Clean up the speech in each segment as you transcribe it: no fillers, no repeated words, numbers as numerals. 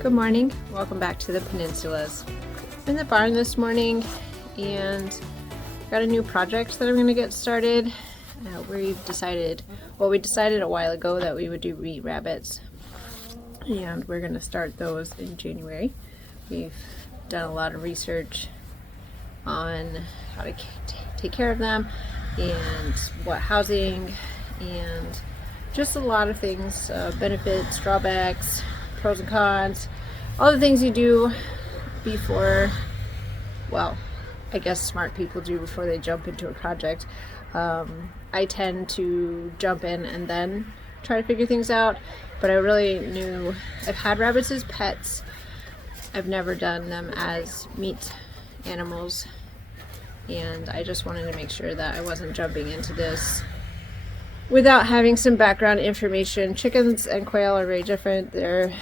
Good morning, welcome back to the Peninsulas. I'm in the barn this morning and got a new project that I'm going to get started. We decided a while ago that we would do meat rabbits, and we're going to start those in January. We've done a lot of research on how to take care of them and what housing and just a lot of things, benefits, drawbacks, pros and cons, all the things you do before, well, I guess smart people do before they jump into a project. I tend to jump in and then try to figure things out, but I really knew I've had rabbits as pets. I've never done them as meat animals, and I just wanted to make sure that I wasn't jumping into this without having some background information. Chickens and quail are very different. They're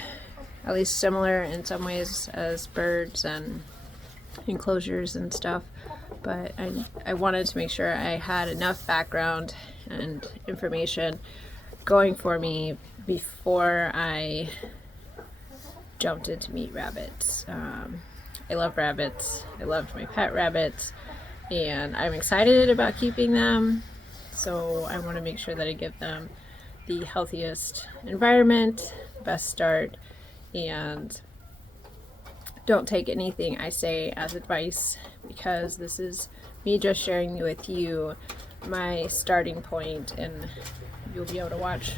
at least similar in some ways as birds and enclosures and stuff, but I wanted to make sure I had enough background and information going for me before I jumped into meat rabbits. I love rabbits. I loved my pet rabbits, and I'm excited about keeping them. So I want to make sure that I give them the healthiest environment, best start, and don't take anything I say as advice, because this is me just sharing with you my starting point, and you'll be able to watch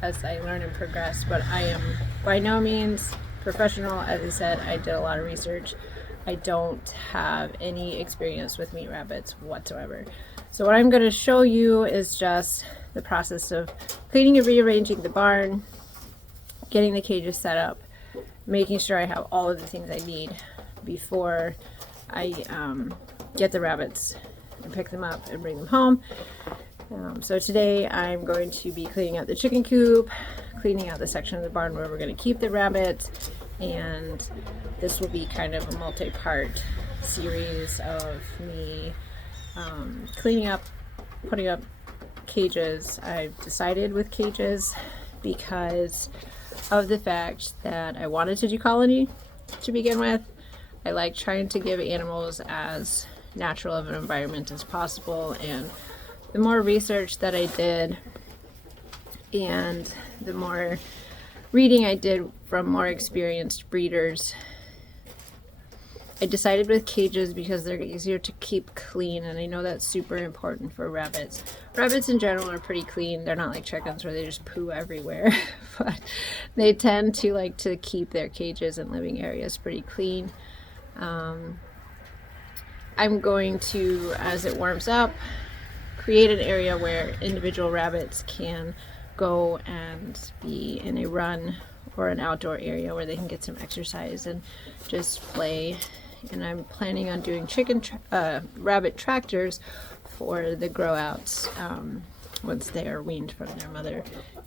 as I learn and progress. But I am by no means professional. As I said, I did a lot of research. I don't have any experience with meat rabbits whatsoever. So what I'm going to show you is just the process of cleaning and rearranging the barn, getting the cages set up, making sure I have all of the things I need before I get the rabbits and pick them up and bring them home. So today I'm going to be cleaning out the chicken coop, cleaning out the section of the barn where we're going to keep the rabbits, and this will be kind of a multi-part series of me cleaning up, putting up cages. I've decided with cages because of the fact that I wanted to do colony to begin with. I like trying to give animals as natural of an environment as possible, and the more research that I did and the more reading I did from more experienced breeders, I decided with cages because they're easier to keep clean, and I know that's super important for rabbits. Rabbits in general are pretty clean. They're not like chickens where they just poo everywhere, but they tend to like to keep their cages and living areas pretty clean. I'm going to, as it warms up, create an area where individual rabbits can go and be in a run or an outdoor area where they can get some exercise and just play. And I'm planning on doing rabbit tractors for the grow outs once they are weaned from their mother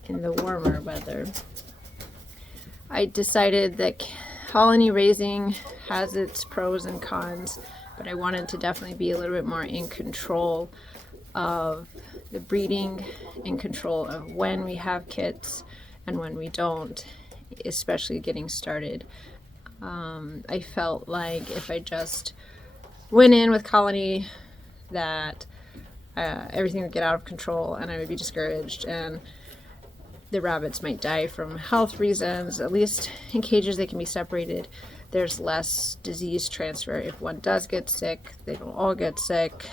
in the warmer weather. I decided that colony raising has its pros and cons, but I wanted to definitely be a little bit more in control of the breeding, in control of when we have kits and when we don't, especially getting started. I felt like if I just went in with colony, that everything would get out of control and I would be discouraged, and the rabbits might die from health reasons. At least in cages they can be separated. There's less disease transfer. If one does get sick, they don't all get sick.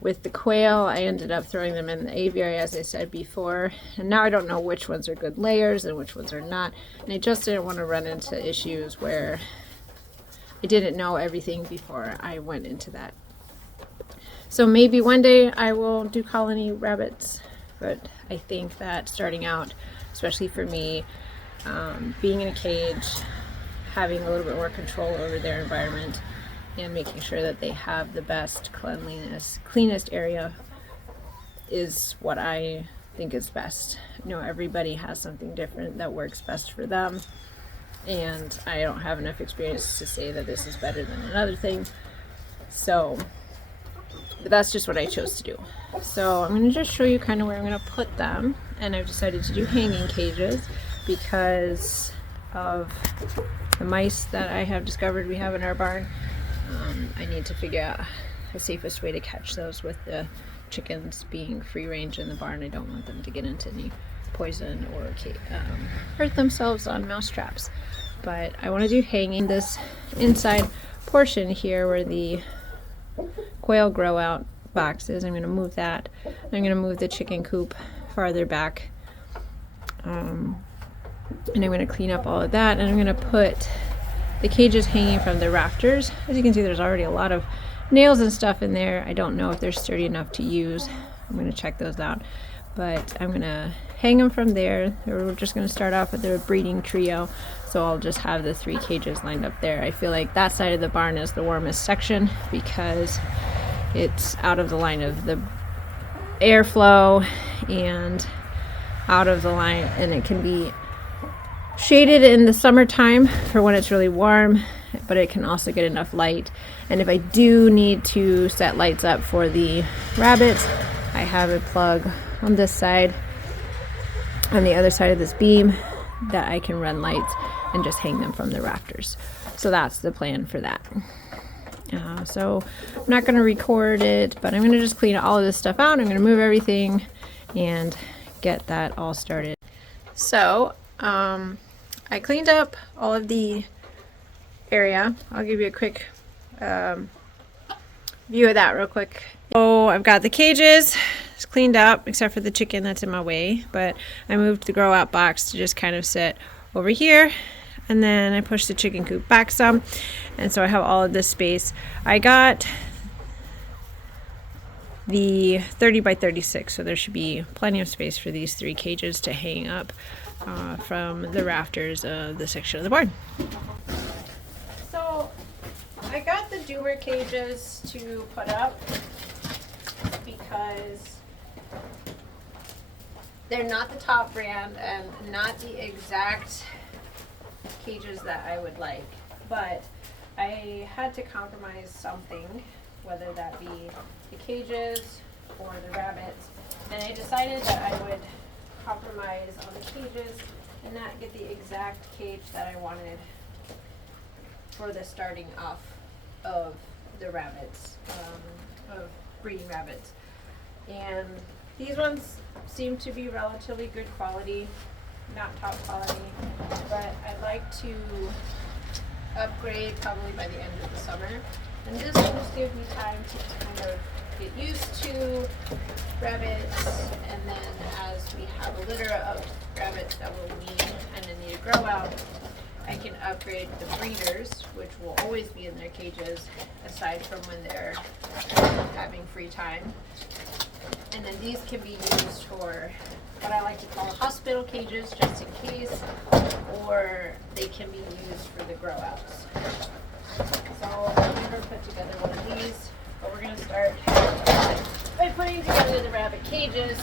With the quail, I ended up throwing them in the aviary, as I said before, and now I don't know which ones are good layers and which ones are not, and I just didn't want to run into issues where I didn't know everything before I went into that. So maybe one day I will do colony rabbits, but I think that starting out, especially for me, being in a cage, having a little bit more control over their environment, and making sure that they have the best cleanliness, cleanest area is what I think is best. You know, everybody has something different that works best for them, and I don't have enough experience to say that this is better than another thing. So, but that's just what I chose to do. So I'm going to just show you kind of where I'm going to put them, and I've decided to do hanging cages. because of the mice that I have discovered we have in our barn. I need to figure out the safest way to catch those with the chickens being free range in the barn. I don't want them to get into any poison or hurt themselves on mouse traps. But I want to do hanging this inside portion here where the quail grow out box is. I'm going to move that. I'm going to move the chicken coop farther back. And I'm going to clean up all of that, and I'm going to put the cages hanging from the rafters. As you can see, there's already a lot of nails and stuff in there. I don't know if they're sturdy enough to use. I'm going to check those out, but I'm going to hang them from there. We're just going to start off with the breeding trio, so I'll just have the 3 cages lined up there. I feel like that side of the barn is the warmest section because it's out of the line of the airflow and out of the line, and it can be shaded in the summertime for when it's really warm, but it can also get enough light. And if I do need to set lights up for the rabbits, I have a plug on this side, on the other side of this beam, that I can run lights and just hang them from the rafters. So that's the plan for that. So I'm not going to record it, but I'm going to just clean all of this stuff out. I'm going to move everything and get that all started. So I cleaned up all of the area. I'll give you a quick view of that real quick. So I've got the cages cleaned up except for the chicken that's in my way, but I moved the grow out box to just kind of sit over here, and then I pushed the chicken coop back some, and so I have all of this space. I got the 30 by 36, so there should be plenty of space for these 3 cages to hang up from the rafters of the section of the barn. So I got the doomer cages to put up because they're not the top brand and not the exact cages that I would like, but I had to compromise something, whether that be the cages or the rabbits, and I decided that I would compromise on the cages and not get the exact cage that I wanted for the starting off of the rabbits, of breeding rabbits. And these ones seem to be relatively good quality, not top quality, but I'd like to upgrade probably by the end of the summer. And this will just give me time to kind of get used to rabbits, and then as we have a litter of rabbits that will wean and then need to grow out, I can upgrade the breeders, which will always be in their cages aside from when they're having free time. And then these can be used for what I like to call hospital cages, just in case, or they can be used for the grow outs. So I've never put together one of these, but we're going to start by putting together the rabbit cages.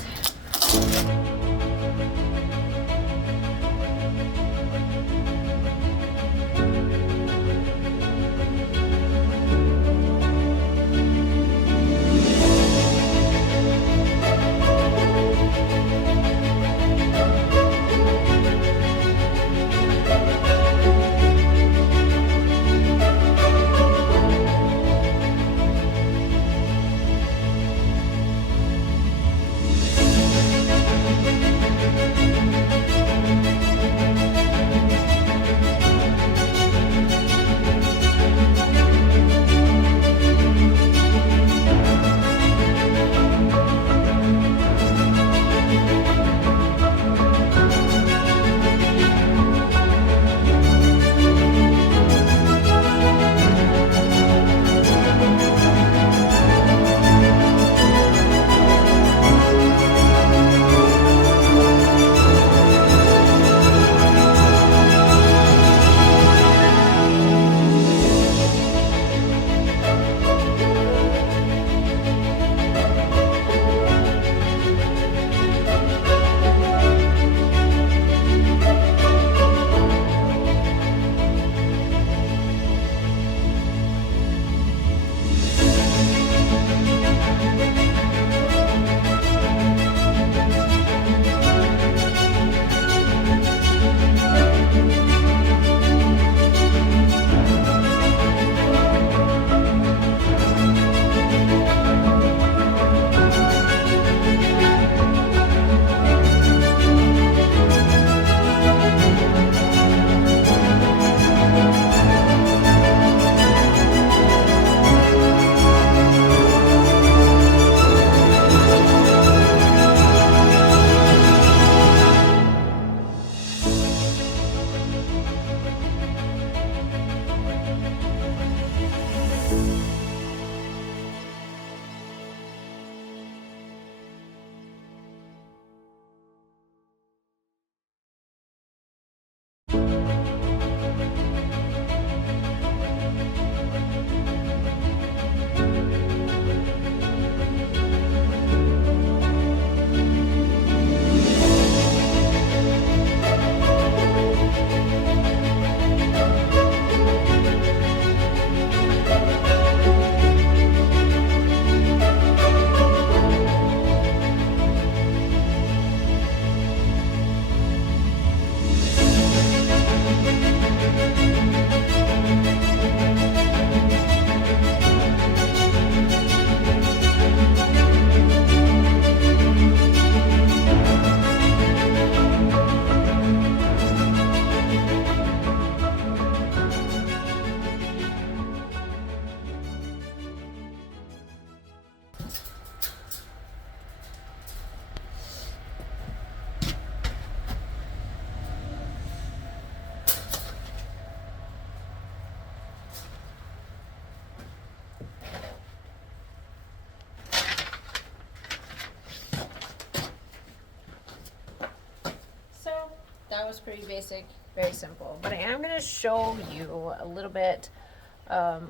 was pretty basic, very simple. But I am going to show you a little bit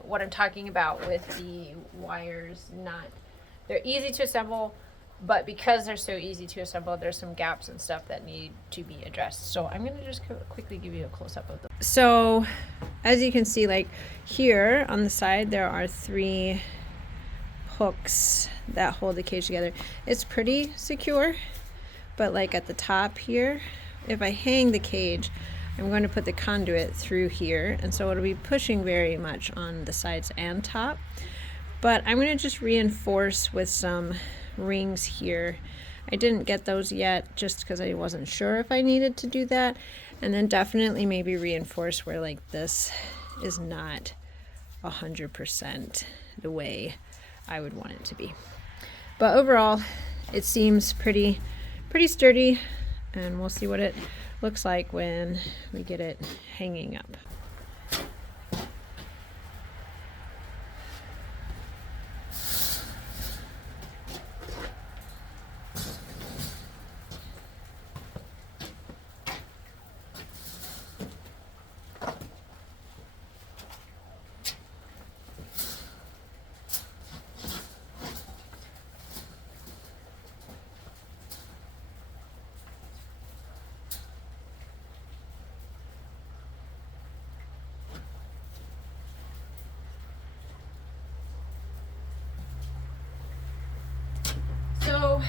what I'm talking about with the wires. They're easy to assemble, but because they're so easy to assemble, there's some gaps and stuff that need to be addressed. So I'm going to just quickly give you a close-up of them. So as you can see, like here on the side, there are 3 hooks that hold the cage together. It's pretty secure, but like at the top here, if I hang the cage, I'm going to put the conduit through here, and so it'll be pushing very much on the sides and top. But I'm going to just reinforce with some rings here. I didn't get those yet just because I wasn't sure if I needed to do that. And then definitely maybe reinforce where like this is not 100% the way I would want it to be. But overall, it seems pretty sturdy, and we'll see what it looks like when we get it hanging up. So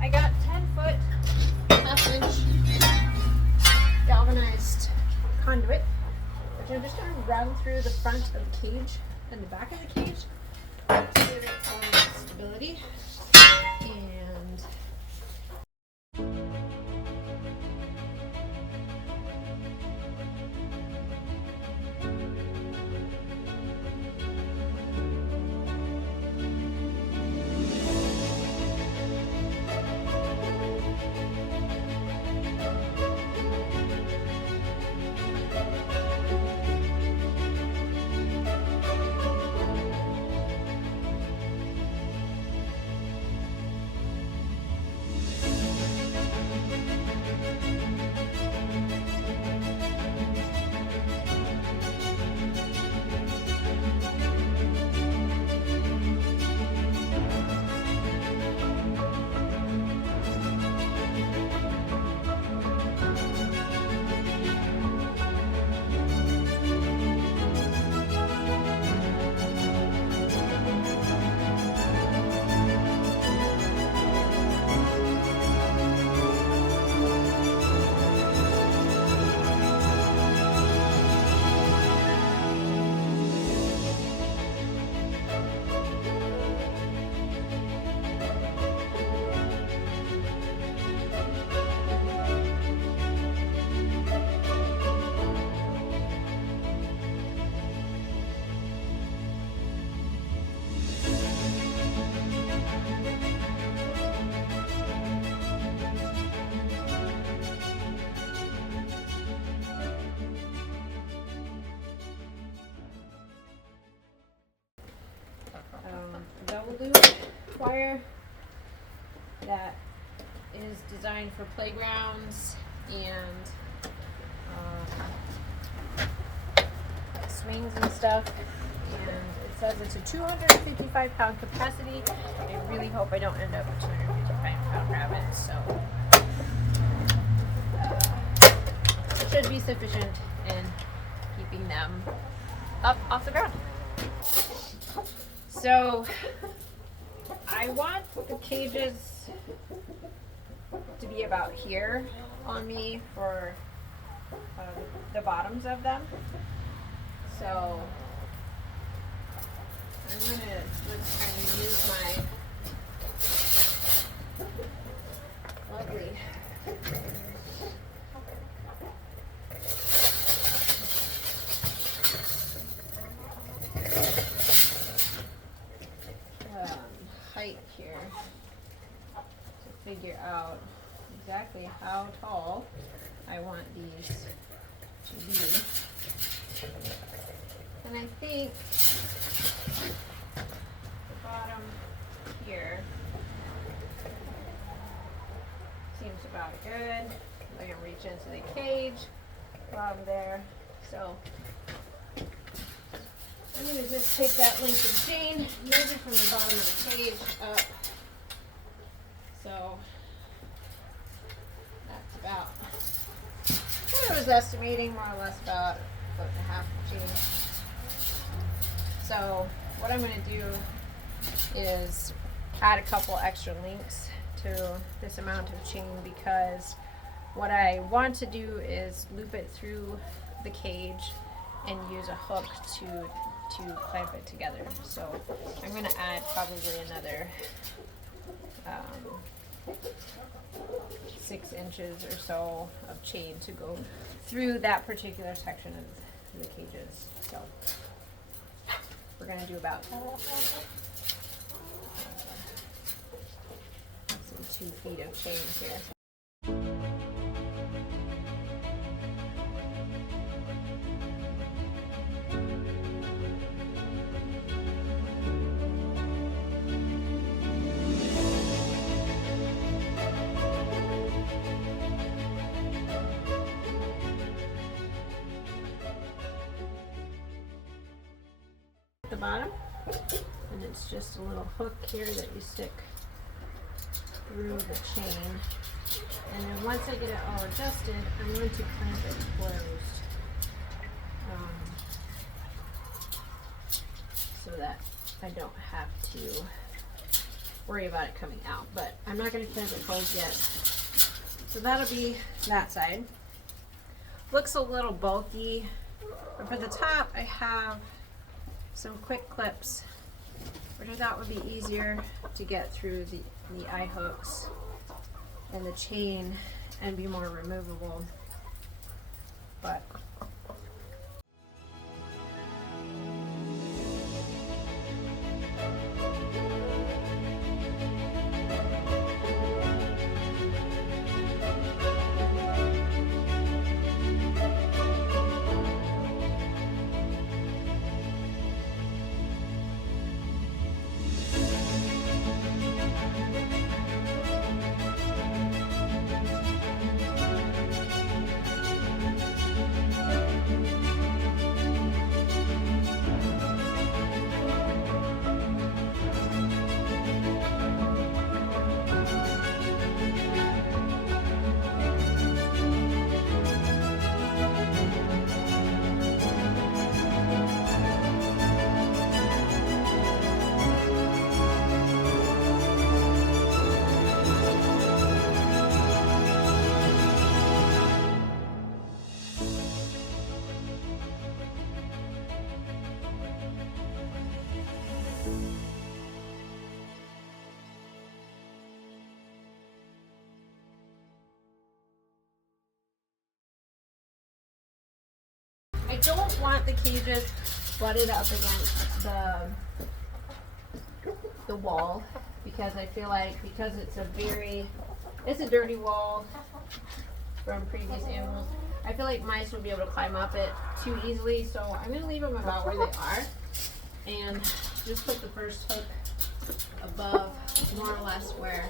I got 10-foot, half-inch galvanized conduit, which I'm just going to run through the front of the cage and the back of the cage to give it some stability. And double loop wire that is designed for playgrounds and swings and stuff. And it says it's a 255-pound capacity. I really hope I don't end up with 255-pound rabbits, so it should be sufficient in keeping them up off the ground. So I want the cages to be about here on me for the bottoms of them. So I'm gonna just kind of use my lovely height here to figure out exactly how tall I want these to be. And I think the bottom here seems about good. I'm going to reach reach into the cage while I'm there. So I'm going to just take that length of chain, measure from the bottom of the cage up. So that's about what I was estimating, more or less about 1.5 foot chain. So what I'm going to do is add a couple extra links to this amount of chain, because what I want to do is loop it through the cage and use a hook to clamp it together. So I'm going to add probably another 6 inches or so of chain to go through that particular section of the cages. So we're going to do about some 2 feet of chain here. The bottom, and it's just a little hook here that you stick through the chain, and then once I get it all adjusted, I'm going to clamp it closed so that I don't have to worry about it coming out. But I'm not going to clamp it closed yet. So that'll be that side. Looks a little bulky, but for the top I have some quick clips, which I thought would be easier to get through the eye hooks and the chain and be more removable. But I don't want the cages butted up against the wall, because I feel like because it's a dirty wall from previous animals, I feel like mice will be able to climb up it too easily. So I'm going to leave them about where they are and just put the first hook above, more or less where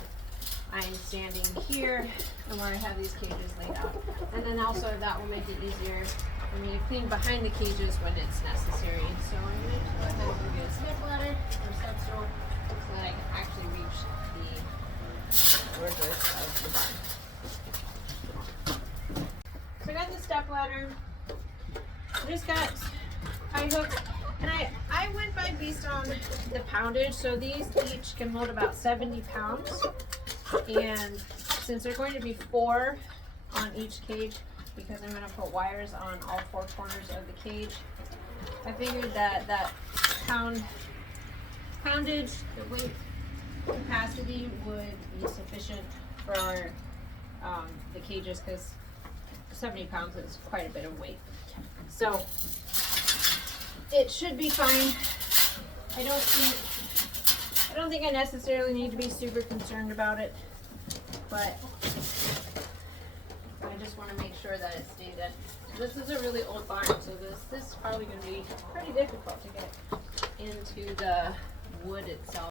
I'm standing here and where I have these cages laid out. And then also that will make it easier for me to clean behind the cages when it's necessary. So I'm going to go ahead and get a step ladder or step stool so that I can actually reach the borders of the barn. So I got the step ladder. I just got high hooks, and I went by based on the poundage. So these each can hold about 70 pounds. And since they're going to be 4 on each cage, because I'm going to put wires on all 4 corners of the cage, I figured that poundage, the weight capacity would be sufficient for the cages, because 70 pounds is quite a bit of weight. So it should be fine. I don't think I necessarily need to be super concerned about it, but I just want to make sure that it stays in. This is a really old barn, so this is probably going to be pretty difficult to get into the wood itself.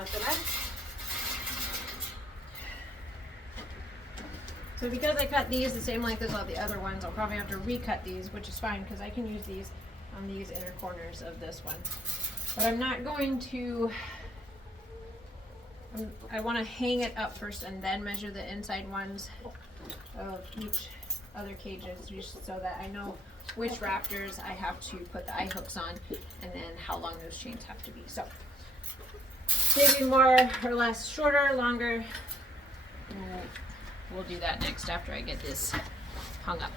not so bad. So because I cut these the same length as all the other ones, I'll probably have to recut these, which is fine because I can use these on these inner corners of this one. But I'm not going to, I want to hang it up first and then measure the inside ones of each other cages so that I know which raptors I have to put the eye hooks on and then how long those chains have to be. So maybe more or less, shorter, longer. We'll do that next after I get this hung up.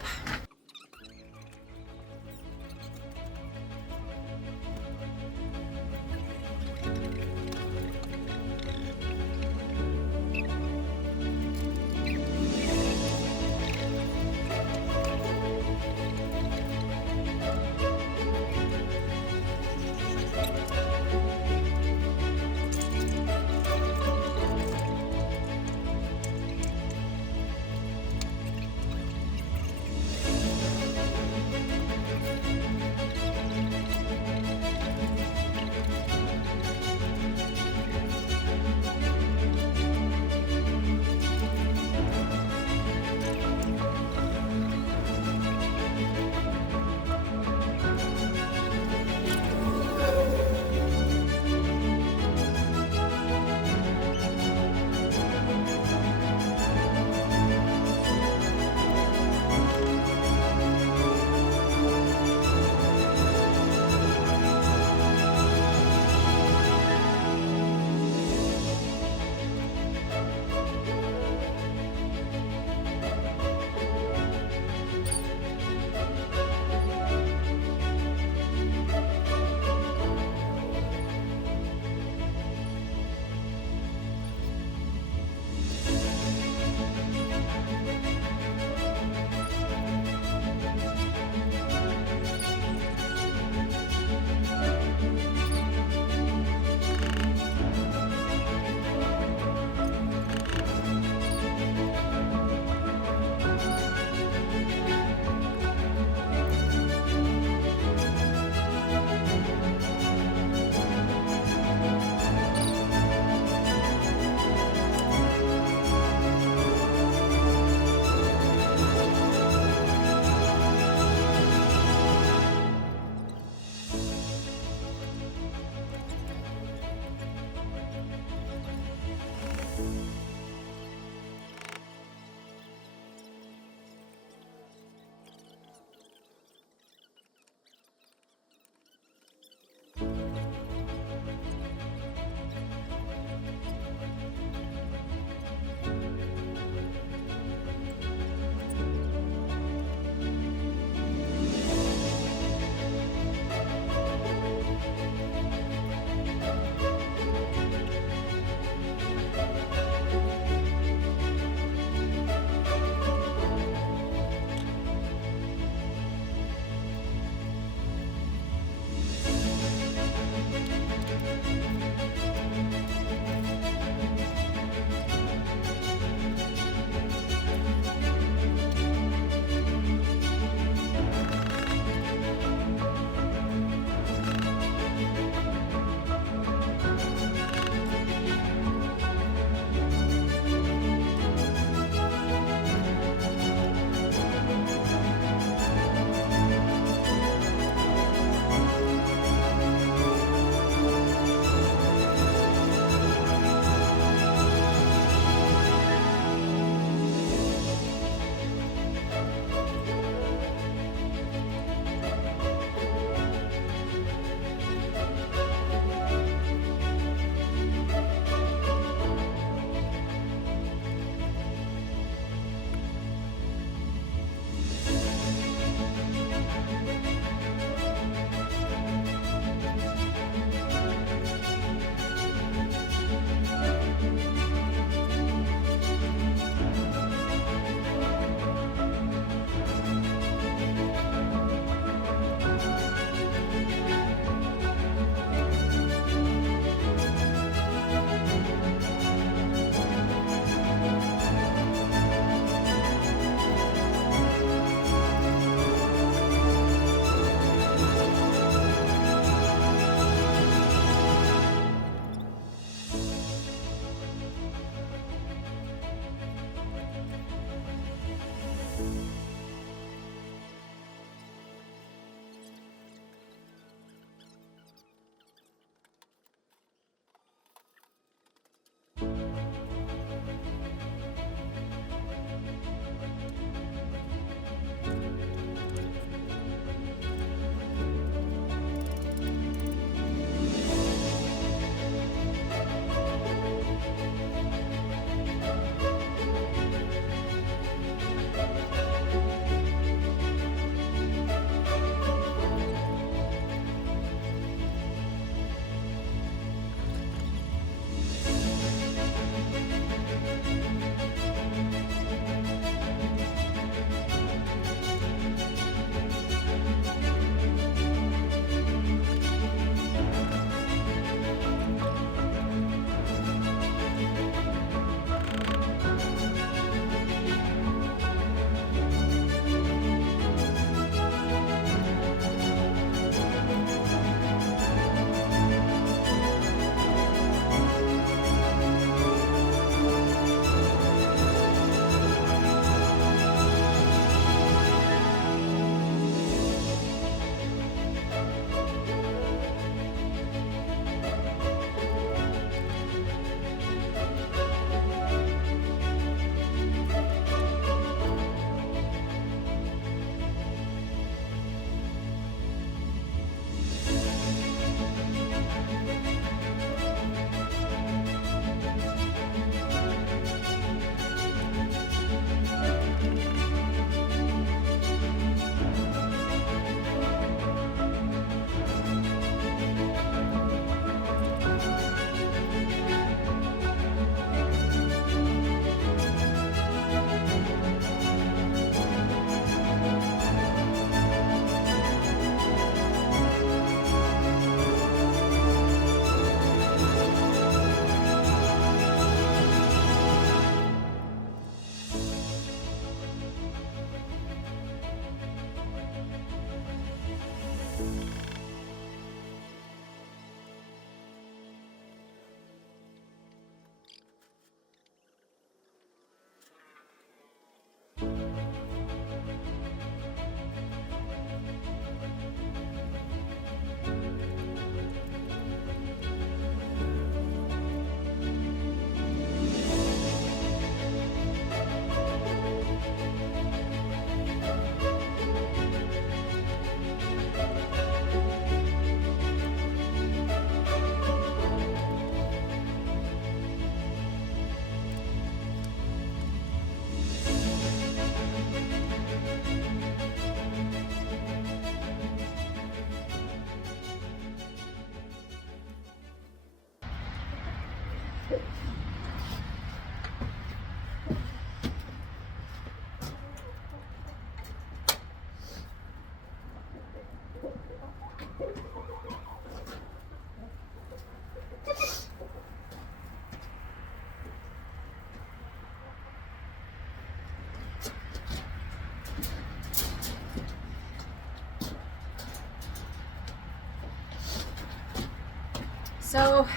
So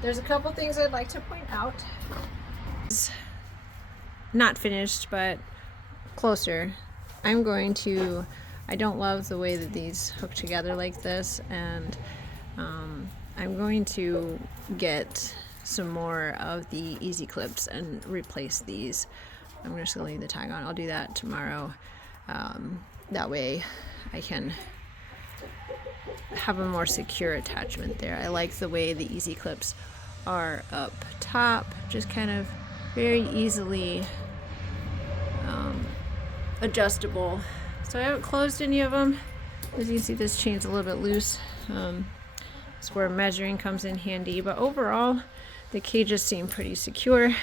there's a couple things I'd like to point out. It's not finished, but closer. I don't love the way that these hook together like this, and I'm going to get some more of the easy clips and replace these. I'm just gonna leave the tag on. I'll do that tomorrow. That way I can have a more secure attachment there. I like the way the easy clips are up top, just kind of very easily adjustable. So I haven't closed any of them. As you can see, this chain's a little bit loose. It's where measuring comes in handy, but overall the cages seem pretty secure.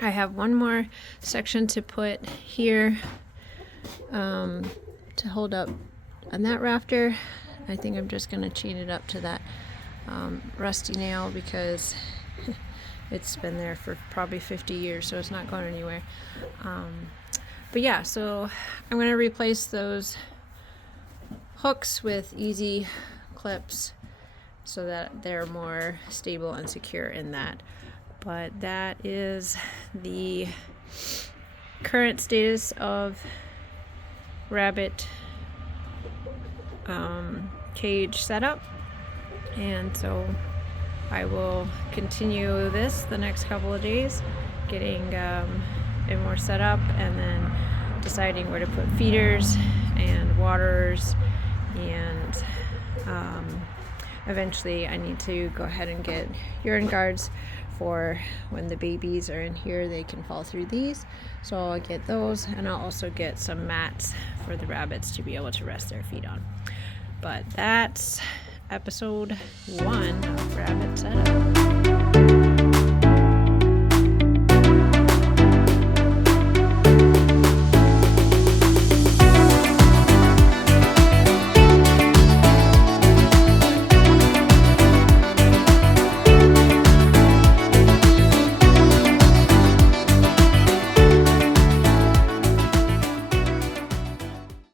I have one more section to put here to hold up on that rafter. I think I'm just going to chain it up to that rusty nail because it's been there for probably 50 years, so it's not going anywhere. But yeah, so I'm going to replace those hooks with easy clips so that they're more stable and secure in that. But that is the current status of rabbit cage setup, and so I will continue this the next couple of days, getting it more set up, and then deciding where to put feeders and waterers, and eventually I need to go ahead and get urine guards for when the babies are in here. They can fall through these, so I'll get those, and I'll also get some mats for the rabbits to be able to rest their feet on. But that's episode 1 of Rabbit Setup.